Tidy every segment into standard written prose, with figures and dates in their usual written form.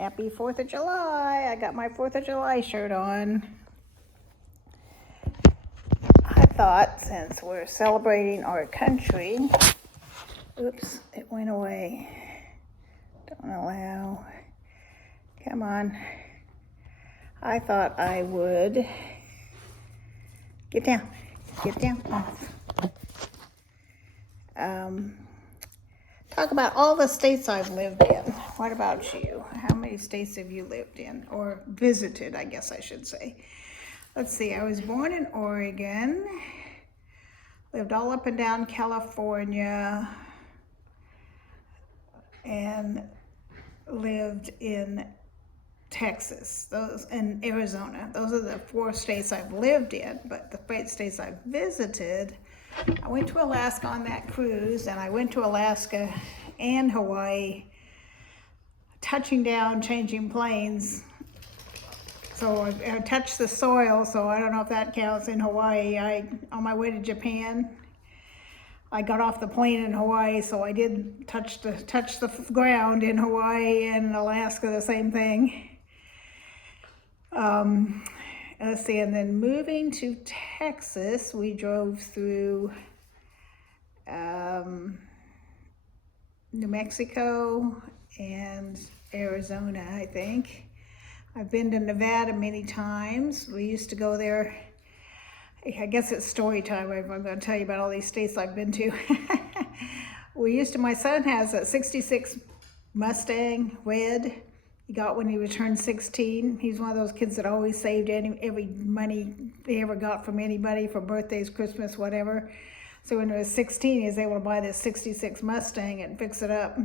Happy 4th of July. I got my 4th of July shirt on. I thought since we're celebrating our country, oops, it went away. Don't allow. Come on. I thought I would get down. Talk about all the states I've lived in. What about you? How many states have you lived in or visited, I guess I should say? Let's see, I was born in Oregon, lived all up and down California, and lived in Texas, and Arizona. Those are the 4 states I've lived in, but the states I've visited, I went to Alaska on that cruise, and I went to Alaska and Hawaii, touching down, changing planes. So I touched the soil, so I don't know if that counts in Hawaii. On my way to Japan, I got off the plane in Hawaii, so I did touch the ground in Hawaii, and Alaska, the same thing. Let's see, and then moving to Texas, we drove through New Mexico and Arizona, I think. I've been to Nevada many times. We used to go there. I guess it's story time. I'm going to tell you about all these states I've been to. My son has a 66 Mustang red. He got when he turned 16. He's one of those kids that always saved every money they ever got from anybody for birthdays, Christmas, whatever. So when he was 16, he was able to buy this 66 Mustang and fix it up.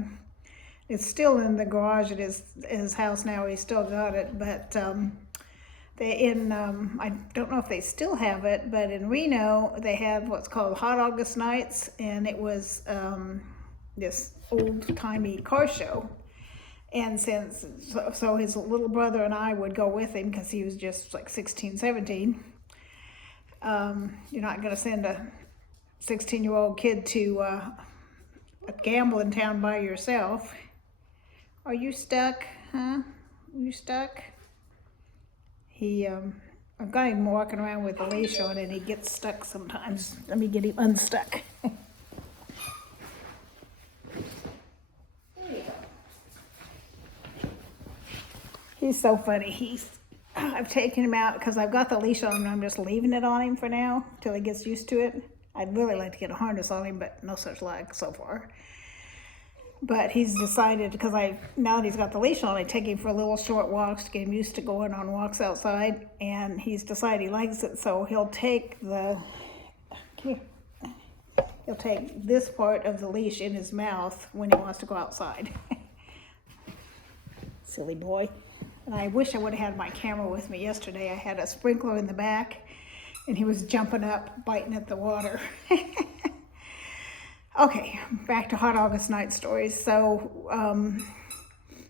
It's still in the garage at his house now. He's still got it, but I don't know if they still have it, but in Reno, they had what's called Hot August Nights, and it was this old-timey car show. And so his little brother and I would go with him because he was just like 16, 17. You're not going to send a 16-year-old kid to a gambling town by yourself. Are you stuck? Huh? You stuck? I've got him walking around with a leash on and he gets stuck sometimes. Let me get him unstuck. He's so funny. I've taken him out because I've got the leash on and I'm just leaving it on him for now till he gets used to it. I'd really like to get a harness on him, but no such luck so far. But he's decided, because now that he's got the leash on, I take him for little short walks to get him used to going on walks outside, and he's decided he likes it, so he'll take this part of the leash in his mouth when he wants to go outside. Silly boy. And I wish I would have had my camera with me yesterday. I had a sprinkler in the back, and he was jumping up, biting at the water. Okay, back to Hot August Night stories. So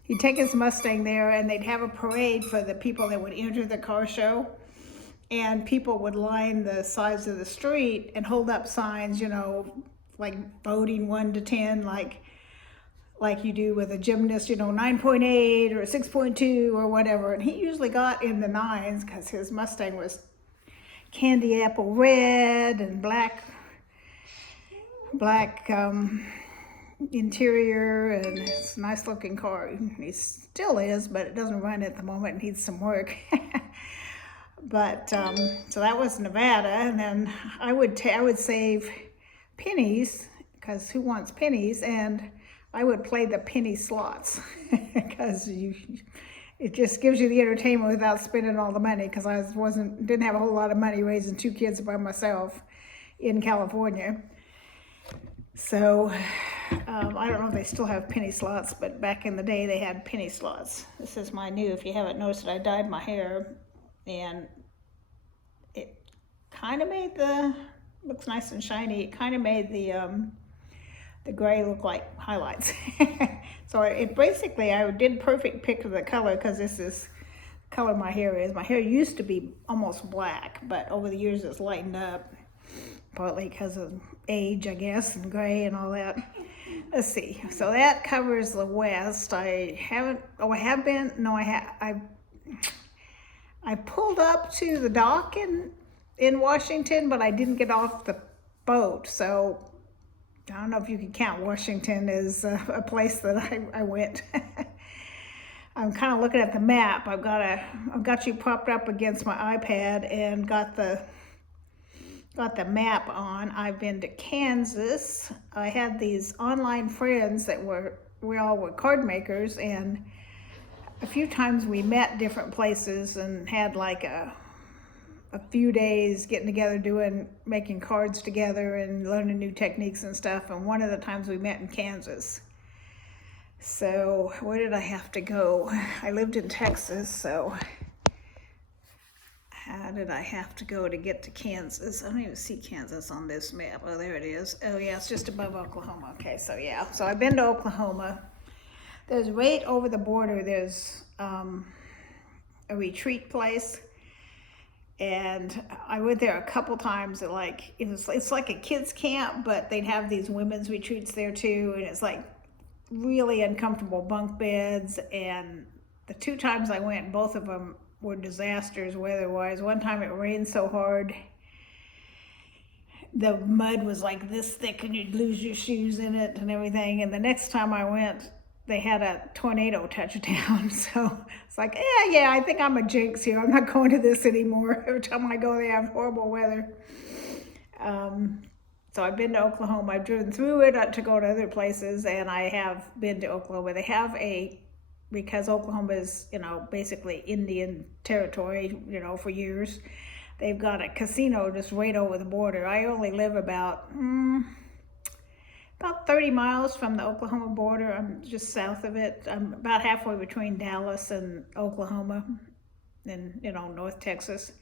he'd take his Mustang there, and they'd have a parade for the people that would enter the car show. And people would line the sides of the street and hold up signs, like voting 1 to 10, like you do with a gymnast, 9.8 or 6.2 or whatever. And he usually got in the 9s because his Mustang was candy apple red and black interior, and it's a nice looking car. He still is, but it doesn't run at the moment. It needs some work. But so that was Nevada, and then I would save pennies, because who wants pennies? And I would play the penny slots because it just gives you the entertainment without spending all the money, because I didn't have a whole lot of money raising 2 kids by myself in California. So I don't know if they still have penny slots, but back in the day they had penny slots. This is my new, if you haven't noticed it, I dyed my hair, and it kind of made looks nice and shiny. It kind of made the gray look like highlights. So I did perfect pick of the color, because this is the color my hair is. My hair used to be almost black, but over the years it's lightened up, partly because of age, I guess, and gray and all that. let's see. So that covers the West. I haven't, oh, I have been, no, I pulled up to the dock in Washington, but I didn't get off the boat. So I don't know if you can count Washington as a place that I went. I'm kind of looking at the map. I've got you propped up against my iPad and got the map on. I've been to Kansas. I had these online friends that we all were card makers, and a few times we met different places and had like a few days getting together making cards together and learning new techniques and stuff. And one of the times we met in Kansas. So where did I have to go? I lived in Texas, so how did I have to go to get to Kansas? I don't even see Kansas on this map. Oh, there it is. Oh yeah, it's just above Oklahoma. Okay, so yeah, so I've been to Oklahoma. There's right over the border, there's a retreat place. And I went there a couple times. It's like a kids camp, but they'd have these women's retreats there too. And it's like really uncomfortable bunk beds. And the 2 times I went, both of them were disasters weather-wise. One time it rained so hard, the mud was like this thick and you'd lose your shoes in it and everything. And the next time I went, they had a tornado touch down. So it's like, yeah, I think I'm a jinx here. I'm not going to this anymore. Every time I go, they have horrible weather. So I've been to Oklahoma. I've driven through it to go to other places, and I have been to Oklahoma. They have because Oklahoma is, basically Indian territory, for years. They've got a casino just right over the border. I only live about 30 miles from the Oklahoma border. I'm just south of it. I'm about halfway between Dallas and Oklahoma and, North Texas.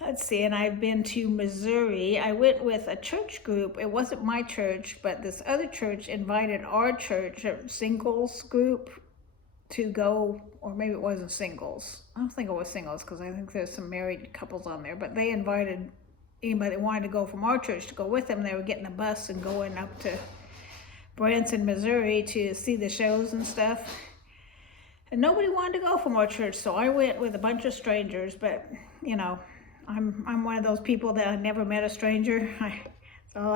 Let's see, and I've been to Missouri. I went with a church group. It wasn't my church, but this other church invited our church, a singles group, to go, or maybe it wasn't singles. I don't think it was singles because I think there's some married couples on there, but they invited anybody that wanted to go from our church to go with them. They were getting a bus and going up to Branson, Missouri to see the shows and stuff. And nobody wanted to go from our church, so I went with a bunch of strangers. But I'm one of those people that I never met a stranger. All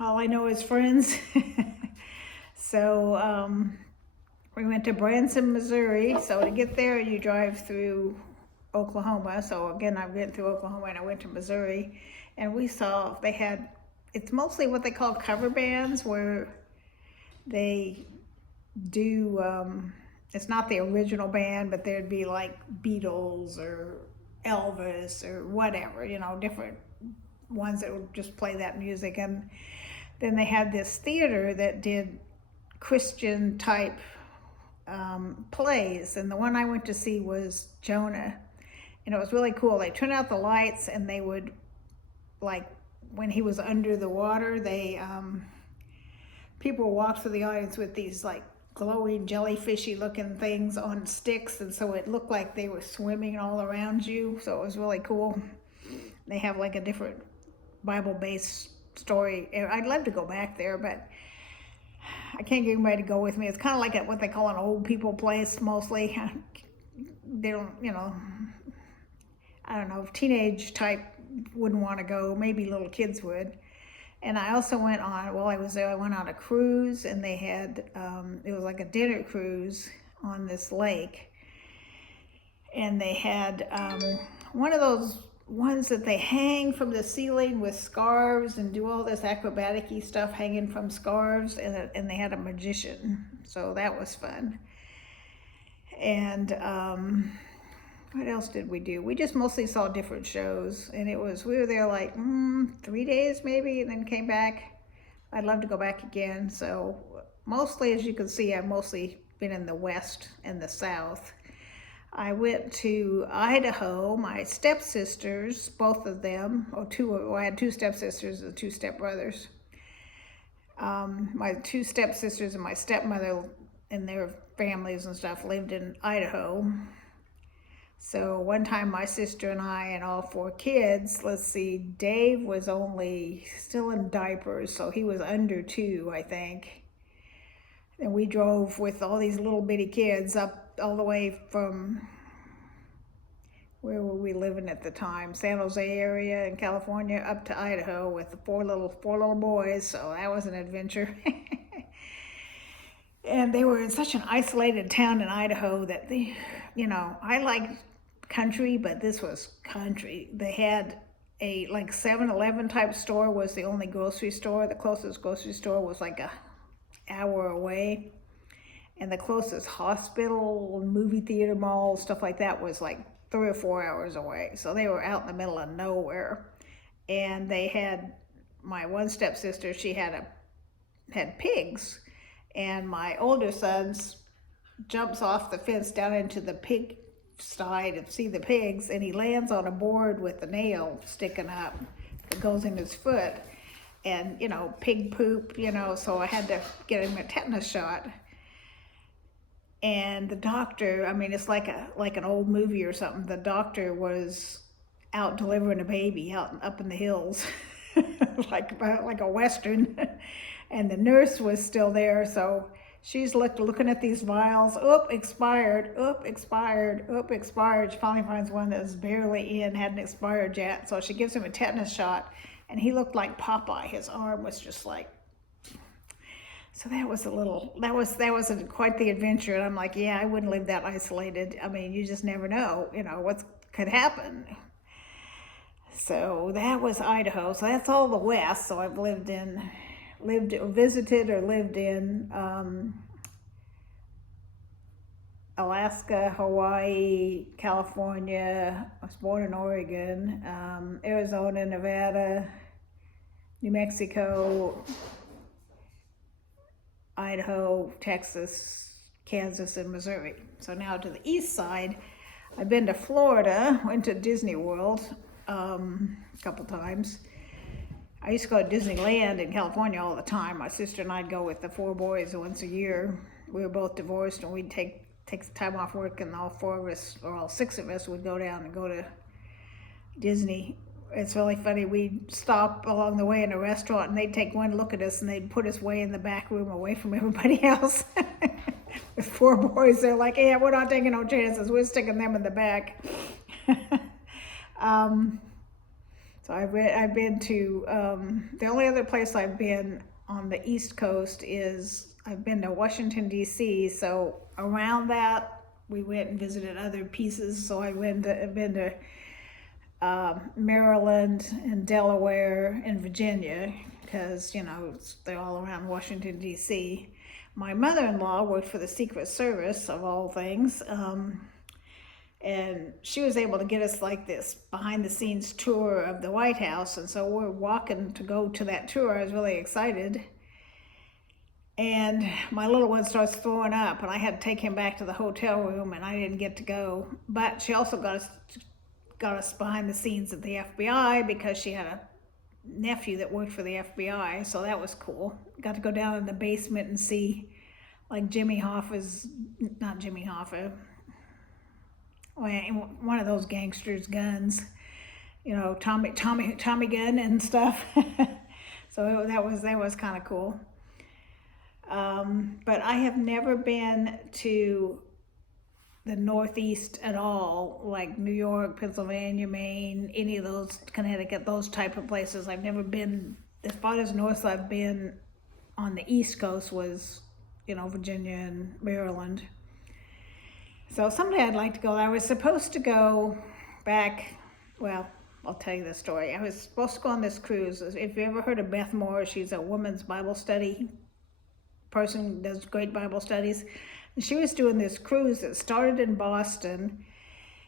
I know is friends. So we went to Branson, Missouri. So to get there, you drive through Oklahoma. So again, I went through Oklahoma and I went to Missouri, and we saw it's mostly what they call cover bands, where they do, it's not the original band, but there'd be like Beatles or Elvis or whatever, different ones that would just play that music. And then they had this theater that did Christian type plays, and the one I went to see was Jonah. And it was really cool. They turned out the lights, and they would, like, when he was under the water, people walked through the audience with these like glowing jellyfishy looking things on sticks, and so it looked like they were swimming all around you. So it was really cool. They have like a different Bible-based story. I'd love to go back there, but I can't get anybody to go with me. It's kind of like what they call an old people place mostly. They don't, I don't know, if teenage type wouldn't want to go, maybe little kids would. And I also went on, while I was there, I went on a cruise, and they had, it was like a dinner cruise on this lake. And they had one of those ones that they hang from the ceiling with scarves and do all this acrobatic-y stuff hanging from scarves, and they had a magician. So that was fun. And what else did we do? We just mostly saw different shows, and we were there like 3 days maybe, and then came back. I'd love to go back again. So mostly, as you can see, I've mostly been in the West and the South. I went to Idaho. My stepsisters, both of them, I had 2 stepsisters and 2 stepbrothers. My 2 stepsisters and my stepmother and their families and stuff lived in Idaho. So one time my sister and I and all 4 kids, let's see, Dave was only still in diapers, so he was under 2, I think. And we drove with all these little bitty kids up all the way from, where were we living at the time? San Jose area in California up to Idaho with the four little boys. So that was an adventure. And they were in such an isolated town in Idaho that I like country, but this was country. They had a like 7-Eleven type store was the only grocery store. The closest grocery store was like a hour away. And the closest hospital, movie theater, mall, stuff like that was like 3 or 4 hours away. So they were out in the middle of nowhere. And they had, my one stepsister, she had pigs. And my older son jumps off the fence down into the pig sty to see the pigs, and he lands on a board with a nail sticking up that goes in his foot. And, pig poop, so I had to get him a tetanus shot. And the doctor, it's like an old movie or something. The doctor was out delivering a baby up in the hills, like a Western. And the nurse was still there, so she's looking at these vials. Expired. Expired. Expired. She finally finds one that was barely in, hadn't expired yet. So she gives him a tetanus shot, and he looked like Popeye. His arm was just like. So that was quite the adventure. And I'm like, yeah, I wouldn't live that isolated. You just never know, what could happen. So that was Idaho. So that's all the West. So I've visited or lived in Alaska, Hawaii, California. I was born in Oregon, Arizona, Nevada, New Mexico, Idaho, Texas, Kansas, and Missouri. So now to the east side, I've been to Florida, went to Disney World a couple times. I used to go to Disneyland in California all the time. My sister and I'd go with the 4 boys once a year. We were both divorced, and we'd take time off work, and all 4 of us, or all 6 of us, would go down and go to Disney. It's really funny. We'd stop along the way in a restaurant, and they'd take one look at us, and they'd put us way in the back room away from everybody else. With 4 boys, they're like, yeah, we're not taking no chances. We're sticking them in the back. So I've been to, the only other place I've been on the East Coast is I've been to Washington, D.C. So around that, we went and visited other pieces. So I've been to Maryland and Delaware and Virginia because, they're all around Washington, D.C. My mother-in-law worked for the Secret Service, of all things. And she was able to get us like this behind-the-scenes tour of the White House. And so we're walking to go to that tour. I was really excited. And my little one starts throwing up, and I had to take him back to the hotel room, and I didn't get to go. But she also got us behind the scenes at the FBI because she had a nephew that worked for the FBI. So that was cool. Got to go down in the basement and see like not Jimmy Hoffa, one of those gangsters' guns, Tommy gun and stuff. So that was kind of cool. But I have never been to the Northeast at all, like New York, Pennsylvania, Maine, any of those, Connecticut, those type of places. I've never been, as far as north I've been on the East Coast was, Virginia and Maryland. So someday I'd like to go. I was supposed to go back, well, I'll tell you the story. I was supposed to go on this cruise. If you ever heard of Beth Moore, she's a women's Bible study person, does great Bible studies. And she was doing this cruise that started in Boston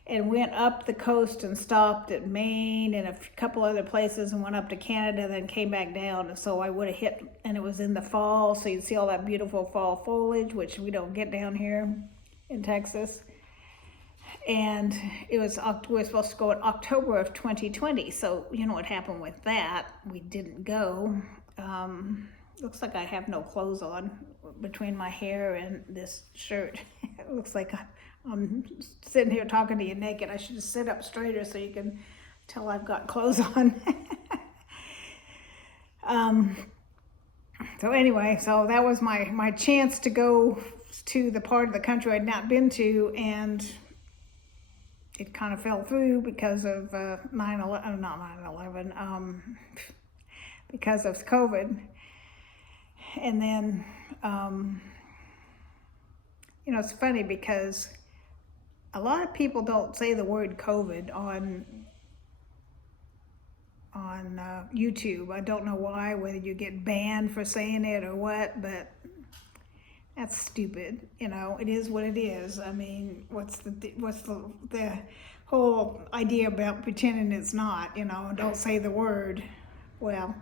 and went up the coast and stopped at Maine and a couple other places and went up to Canada, then came back down. And so I would have hit, and it was in the fall, so you'd see all that beautiful fall foliage, which we don't get down here in Texas. And we were supposed to go in October of 2020. So you know what happened with that? We didn't go. Looks like I have no clothes on between my hair and this shirt. It looks like I'm I'm sitting here talking to you naked. I should just sit up straighter so you can tell I've got clothes on. So anyway, so that was my chance to go to the part of the country I'd not been to, and it kind of fell through because of 9/11, not 9/11, because of COVID. And then, it's funny because a lot of people don't say the word COVID on YouTube. I don't know why, whether you get banned for saying it or what, but that's stupid. It is what it is. I mean, what's the whole idea about pretending it's not? Don't say the word. Well,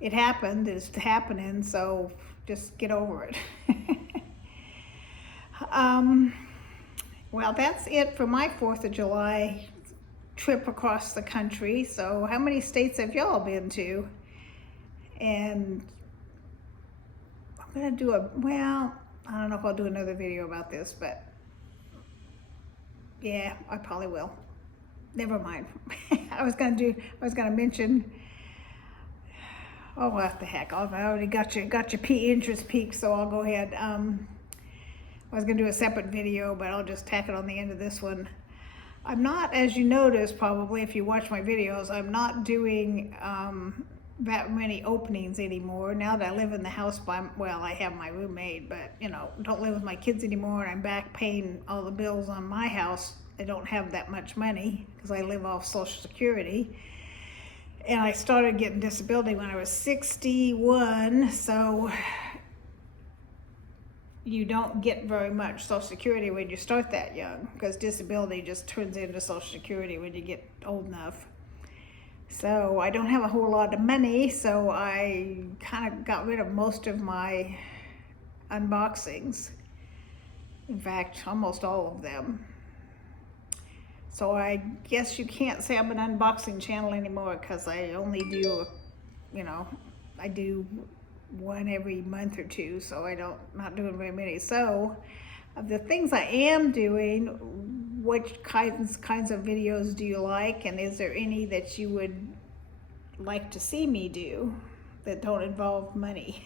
it happened. It's happening. So just get over it. Well, that's it for my 4th of July trip across the country. So how many states have y'all been to? And I'm gonna do I don't know if I'll do another video about this, but yeah, I probably will. Never mind. I was gonna mention, oh, what the heck, I already got your interest peaked, so I'll go ahead. I was gonna do a separate video, but I'll just tack it on the end of this one. I'm not, as you notice probably if you watch my videos, I'm not doing that many openings anymore. Now that I live in the house I have my roommate, but don't live with my kids anymore, and I'm back paying all the bills on my house. I don't have that much money because I live off Social Security. And I started getting disability when I was 61, so you don't get very much Social Security when you start that young, because disability just turns into Social Security when you get old enough. So I don't have a whole lot of money, so I kind of got rid of most of my unboxings. In fact, almost all of them. So I guess you can't say I'm an unboxing channel anymore, because I only do, I do one every month or two, so not doing very many. So of the things I am doing, what kinds of videos do you like, and is there any that you would like to see me do that don't involve money?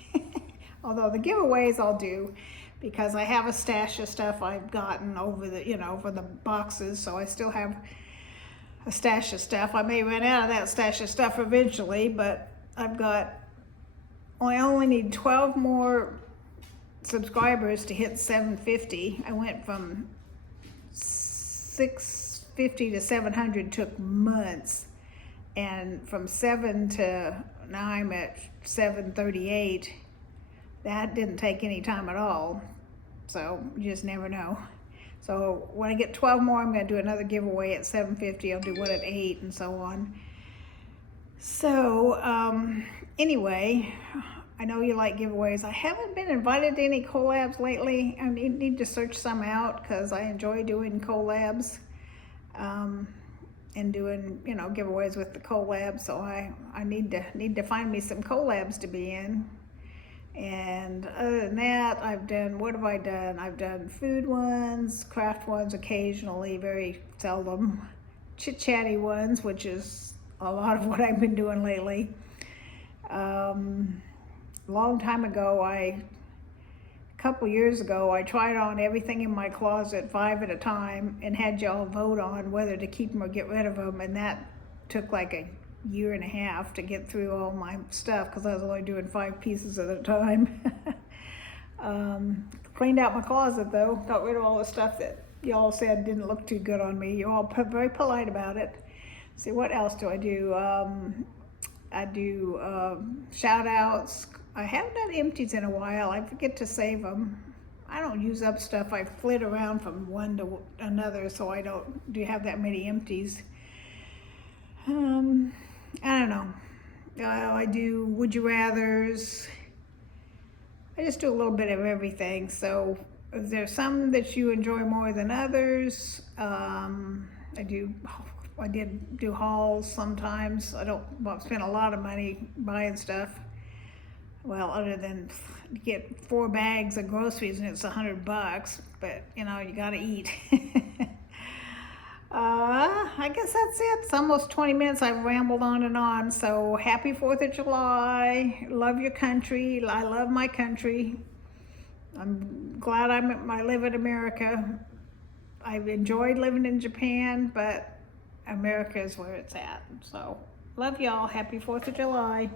Although the giveaways I'll do, because I have a stash of stuff I've gotten over the boxes, so I still have a stash of stuff. I may run out of that stash of stuff eventually, but I only need 12 more subscribers to hit 750. I went from 650 to 700 took months, and from 7 to now I'm at 738. That didn't take any time at all, so you just never know. So when I get 12 more, I'm going to do another giveaway at 750. I'll do one at 8 and so on. So anyway, I know you like giveaways. I haven't been invited to any collabs lately. I need to search some out, because I enjoy doing collabs and doing giveaways with the collabs. So I need to find me some collabs to be in. And other than that, what have I done? I've done food ones, craft ones occasionally, very seldom, chit-chatty ones, which is a lot of what I've been doing lately. A long time ago, a couple years ago, I tried on everything in my closet 5 at a time and had y'all vote on whether to keep them or get rid of them, and that took like a year and a half to get through all my stuff, because I was only doing 5 pieces at a time. Cleaned out my closet though, got rid of all the stuff that y'all said didn't look too good on me. You're all very polite about it. See, what else do? I do shout outs. I haven't done empties in a while. I forget to save them. I don't use up stuff. I flit around from one to another, so I don't have that many empties. I don't know. I do would you rathers. I just do a little bit of everything. So is there some that you enjoy more than others? I did do hauls sometimes. I don't spend a lot of money buying stuff. Well, other than you get 4 bags of groceries and it's $100, but you know, you gotta eat. I guess that's it. It's almost 20 minutes. I've rambled on and on. So happy 4th of July. Love your country. I love my country. I'm glad I live in America. I've enjoyed living in Japan, but America is where it's at. So love y'all. Happy 4th of July.